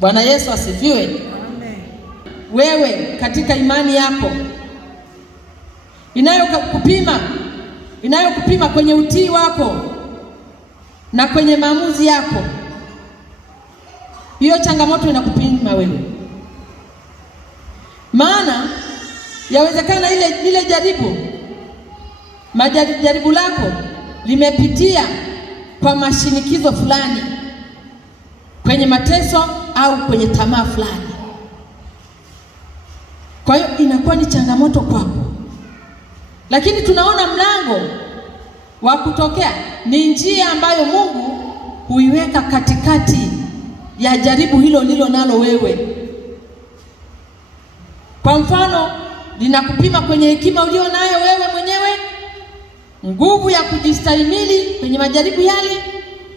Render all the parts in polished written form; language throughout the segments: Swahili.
Bwana Yesu asifiwe. Amen. Wewe katika imani yako inayokupima kwenye utii wako na kwenye maamuzi yako, hiyo changamoto inakupima wewe. Maana yawezekana ile jaribu lako limepitia kwa mashinikizo fulani, kwenye mateso au kwenye tamaa fulani. Kwa hiyo inakuwa ni changamoto kwako. Lakini tunaona mlango wa kutokea ni njia ambayo Mungu huiweka katikati ya jaribu hilo lilo nalo wewe. Kwa mfano, linakupima kwenye hekima ulio nayo wewe mwenyewe, nguvu ya kujistahimili kwenye majaribu yale.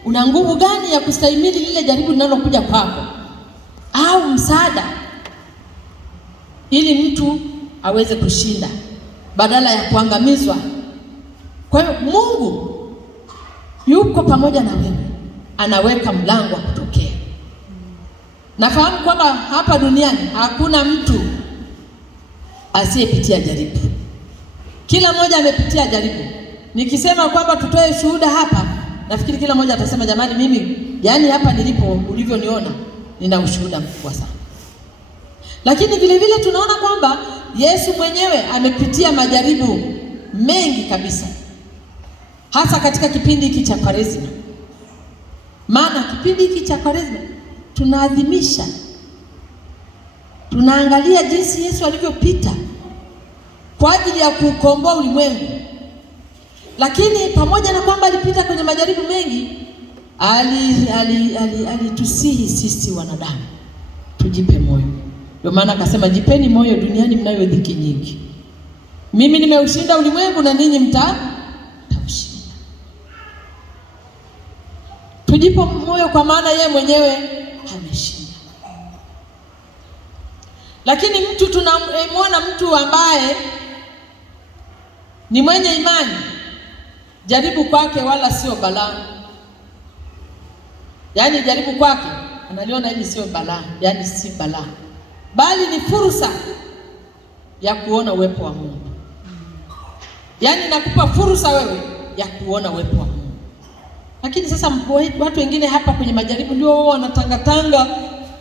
Una nguvu gani ya kustahimili lile jaribu linalokuja kwako, au msaada ili mtu aweze kushinda badala ya kuangamizwa. Kwa hiyo Mungu yuko pamoja na wewe, anaweka mlango wa kutokea. Nafahamu kwamba hapa duniani hakuna mtu asiyepitia jaribu. Kila mmoja amepitia jaribu. Nikisema kwamba tutoe shuhuda hapa, nafikiri kila mmoja atasema jamani, mimi hapa nilipo ulivyoniona nina ushuhuda mkubwa sana. Lakini vile vile tunaona kwamba Yesu mwenyewe amepitia majaribu mengi kabisa, hasa katika kipindi hiki cha Kwaresima. Maana kipindi hiki cha Kwaresima tunaadhimisha, tunaangalia jinsi Yesu alivyopita kwa ajili ya kukomboa ulimwengu. Lakini pamoja na kwamba alipita kwenye majaribu mengi, alitusihi sisi wanadamu tujipe moyo. Ndio maana akasema, jipeni moyo, duniani mnayo dhiki nyingi. Mimi nimeushinda ulimwengu na ninyi mtaushinda. Tujipe moyo kwa maana yeye mwenyewe ameshinda. Lakini tunamwona mtu ambaye ni mwenye imani, jaribu kwake wala sio balaa. Jaribu kwake analiona hili sio balaa, si balaa, bali ni fursa ya kuona uwepo wa Mungu. Nakupa fursa wewe ya kuona uwepo wa Mungu. Lakini sasa watu wengine hapa kwenye majaribu ndio wao wanatangatanga,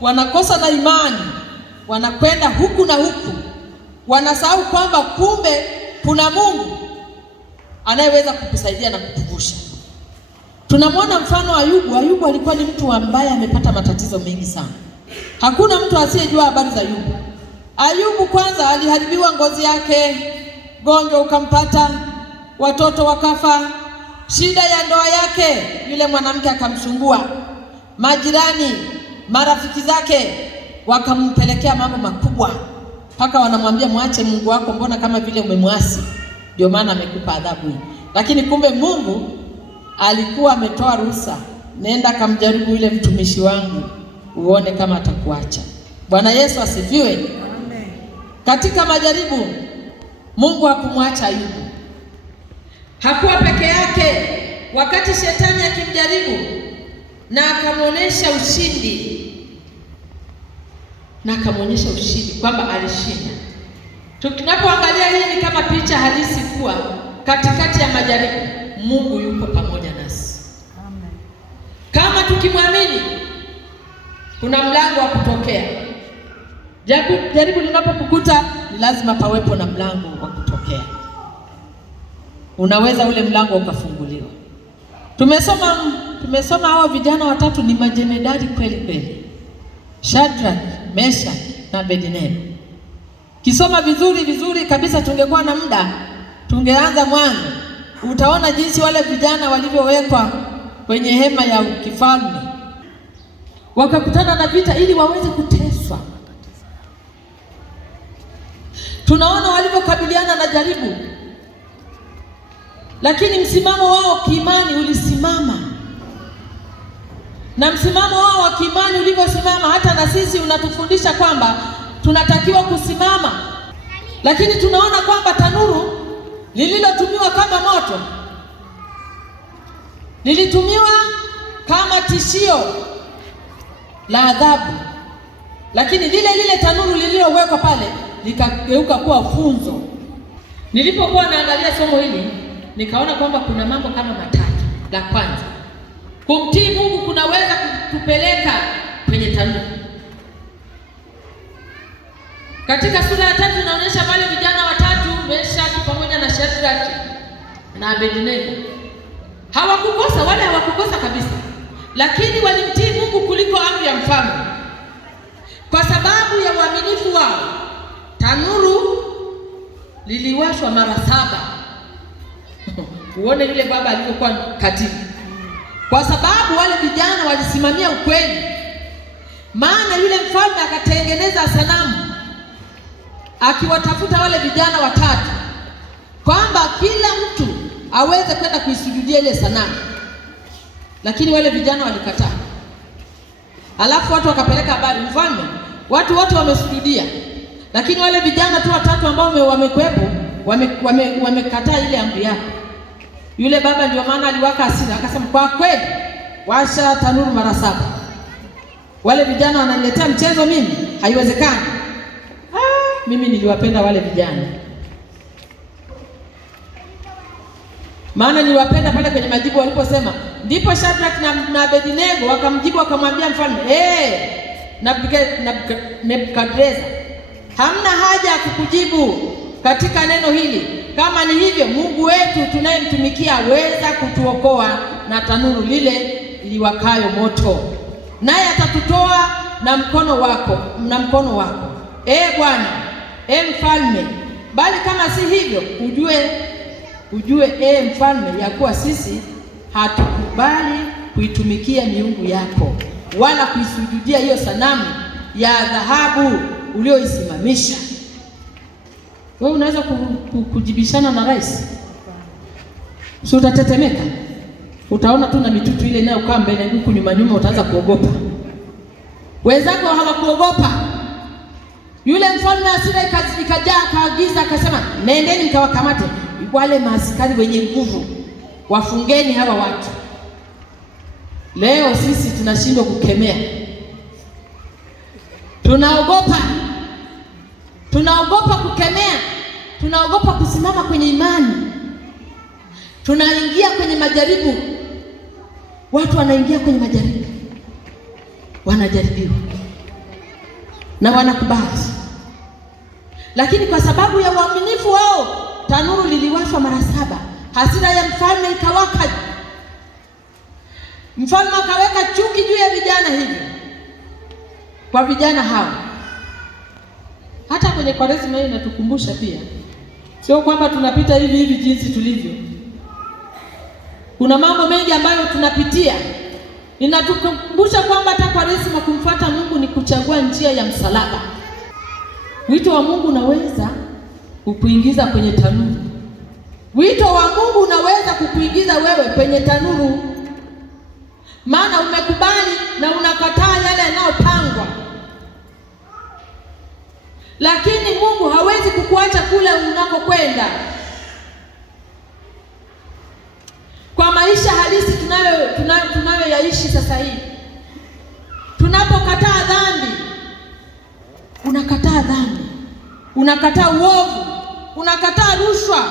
wanakosa na imani, wanakwenda huku na huku, wanasahau kwamba kumbe kuna Mungu anayeweza kukusaidia na kukuvusha. Tunamwona mfano Ayubu. Ayubu alikuwa ni mtu ambaye amepata matatizo mengi sana. Hakuna mtu asiyejua habari za Ayubu. Ayubu kwanza aliharibiwa ngozi yake, gonjwa ukampata, watoto wakafa, shida ya ndoa yake, yule mwanamke akamsumbua, majirani, marafiki zake wakampelekea mambo makubwa, mpaka wanamwambia mwache Mungu wako, mbona kama vile umemwasi, ndio maana amekupa adhabu hii. Lakini kumbe Mungu alikuwa ametoa ruhusa, nenda kamjaribu yule mtumishi wangu uone kama atakuacha. Bwana Yesu asifiwe. Amen. Katika majaribu Mungu hakumwacha Ayubu. Hakuwa peke yake wakati shetani akimjaribu, na akamwonyesha ushindi, kwamba alishinda. Tunapoangalia hii ni kama picha halisi kuwa katikati ya majaribu Mungu yuko pamoja nasi. Amen. Kama tukimwamini, kuna mlango wa kutokea. Jaribu linapokukuta ni lazima pawepo na mlango wa kutokea. Unaweza ule mlango ukafunguliwa. Tumesoma hao vijana watatu ni majemedari kweli kweli. Shadrach, Meshach na Abednego. Kisoma vizuri kabisa, tungekuwa na muda tungeanza mwanzo. Utaona jinsi wale vijana walivyowekwa kwenye hema ya kifalme, wakakutana na vita ili waweze kuteswa. Tunaona walivyokabiliana na jaribu, lakini msimamo wao kiimani ulisimama. Na msimamo wao wa kiimani ulivyosimama, hata na sisi unatufundisha kwamba tunatakiwa kusimama. Lakini tunaona kwamba tanuru lililotumiwa kama moto lilitumiwa kama tishio la adhabu lakini lile tanuru lililowekwa pale likageuka kuwa funzo. Nilipokuwa naangalia somo hili, nikaona kwamba kuna mambo kama matatu. La kwanza, kumtii Mungu kunaweza kutupeleka kwenye tanuru. Katika sura ya 3 inaonyesha wale vijana watatu, Meshaki pamoja na Shadraki na Abednego. Hawakukosa kabisa, lakini walimtii Mungu kuliko amri ya mfalme. Kwa sababu ya uaminifu wao, tanuru liliwashwa mara 7. Uone yule baba alivyokuwa katili. Kwa sababu wale vijana walisimamia ukweli. Maana yule mfalme akatengeneza sanamu akiwatafuta wale vijana watatu, kwamba kila mtu aweze kwenda kuisujudia ile sanamu. Lakini wale vijana walikataa. Alafu watu wakapeleka habari, mfalme, watu wote wamesujudia, lakini wale vijana tu watatu ambao wamekuepo wamekataa ile amri yako. Yule baba ndio maana aliwaka hasira, akasema kwa kweli washa tanuru mara 7. Wale vijana wananiletea mchezo mimi, haiwezekani. Mimi niliwapenda wale vijana, maana niliwapenda pale kwenye majibu waliposema. Ndipo Shadraka na Abednego wakamjibu wakamwambia mfalme, Nebukadreza, hamna haja ya kukujibu katika neno hili. Kama ni hivyo, Mungu wetu tunayemtumikia aweza kutuokoa na tanuru lile liwakayo moto, naye atatutoa na mkono wako, Bwana, mfalme. Bali kama si hivyo, ujue mfalme, ya kuwa sisi hatukubali kuitumikia miungu yako, wala kuisujudia hiyo sanamu ya dhahabu ulioisimamisha. Wewe unaweza kujibishana na rais? Si utatetemeka? Utaona tu na mitutu ile inayokaa mbele huku nyuma utaanza kuogopa. Wenzako hawakuogopa. Yule mfalme hasira ikajaa, akaagiza akasema, nendeni mkawakamate wale maaskari wenye nguvu, wafungeni hawa watu. Leo sisi tunashindwa kukemea. Tunaogopa kukemea, tunaogopa kusimama kwenye imani. Tunaingia kwenye majaribu. Watu wanaingia kwenye majaribu, wanajaribiwa na wanakubali, lakini kwa sababu ya uaminifu wao, tanuru liliwashwa mara 7. Hasira ya mfalme ikawaka. Mfalme akaweka chuki juu ya vijana hivi, kwa vijana hao. Hata kwenye Kwaresima hii inatukumbusha pia, sio kwamba tunapita hivi jinsi tulivyo. Kuna mambo mengi ambayo tunapitia. Inatukumbusha kwamba hata Kwaresima kumfuata Mungu ni kuchagua njia ya msalaba. Wito wa Mungu unaweza kukuingiza kwenye tanuru. Wito wa Mungu unaweza kukuingiza wewe kwenye tanuru, maana umekubali na unakataa yale yanayopangwa. Lakini Mungu hawezi kukuacha kule unakokwenda. Kwa maisha halisi tunayoyaishi sasa hivi, tunapokataa dhambi, unakataa uovu, unakataa rushwa,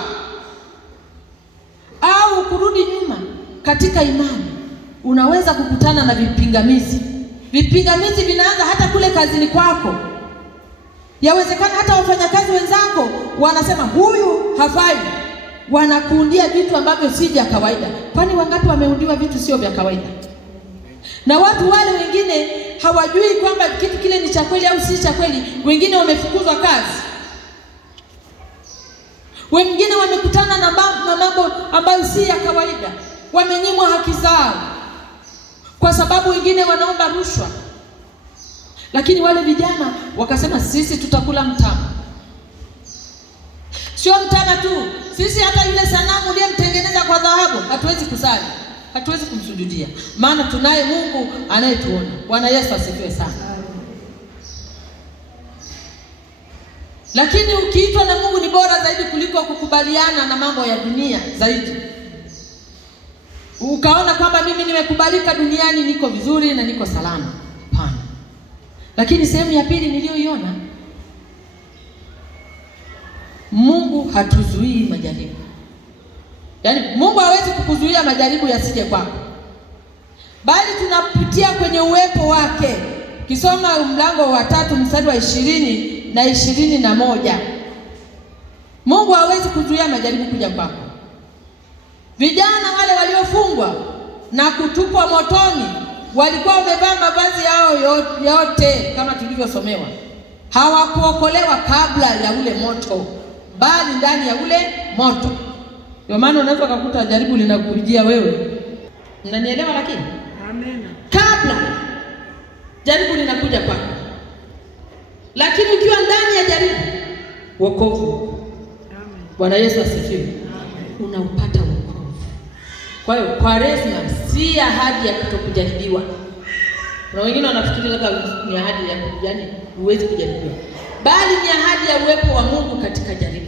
au kurudi nyuma katika imani, unaweza kukutana na vipingamizi. Vipingamizi vinaanza hata kule kazini kwako. Yawezekana hata wafanyakazi wenzako wanasema huyu hafai, wanakuundia vitu ambavyo si vya kawaida. Kwani wangapi wameundiwa vitu sio vya kawaida? Na watu wale wengine hawajui kwamba kitu kile ni cha kweli au si cha kweli. Wengine wamefukuzwa kazi, wengine wamekutana na mambo ambayo si ya kawaida, wamenyimwa haki zao kwa sababu wengine wanaomba rushwa. Lakini wale vijana wakasema, sisi tutakula mtama. Sio mtama tu, sisi hata yule sanamu uliyemtengeneza kwa dhahabu hatuwezi kusali, hatuwezi kumsujudia, maana tunaye Mungu anayetuona. Bwana Yesu asifiwe sana. Lakini ukiitwa na Mungu ni bora zaidi kuliko kukubaliana na mambo ya dunia zaidi. Ukaona kwamba mimi nimekubalika duniani, niko vizuri na niko salama. Hapana. Lakini sehemu ya pili niliyoiona, Mungu hatuzuii majaribu. Yaani Mungu hawezi kukuzuia majaribu yasije kwako, bali tunapitia kwenye uwepo wake. Kisoma mlango wa 3 mstari wa 20 na 21. Mungu hawezi kuzuia majaribu kuja kwako. Vijana wale waliofungwa na kutupwa motoni walikuwa wamevaa mavazi yao yote kama tulivyosomewa. Hawakuokolewa kabla ya ule moto, bali ndani ya ule moto. Ndio maana unaweza kukuta jaribu linakujia wewe. Mnanielewa? Lakini amen, kabla jaribu linakuja kwako, lakini ukiwa ndani ya jaribu, wokovu. Amen. Bwana Yesu asifiwe. Amen. Unaupata wokovu. Kwa hiyo Kwaresma si ahadi ya kutokujaribiwa. Kuna wengine wanafikiri labda ni ahadi ya yaani huwezi kujaribiwa, bali ni ahadi ya uwepo wa Mungu katika jaribu.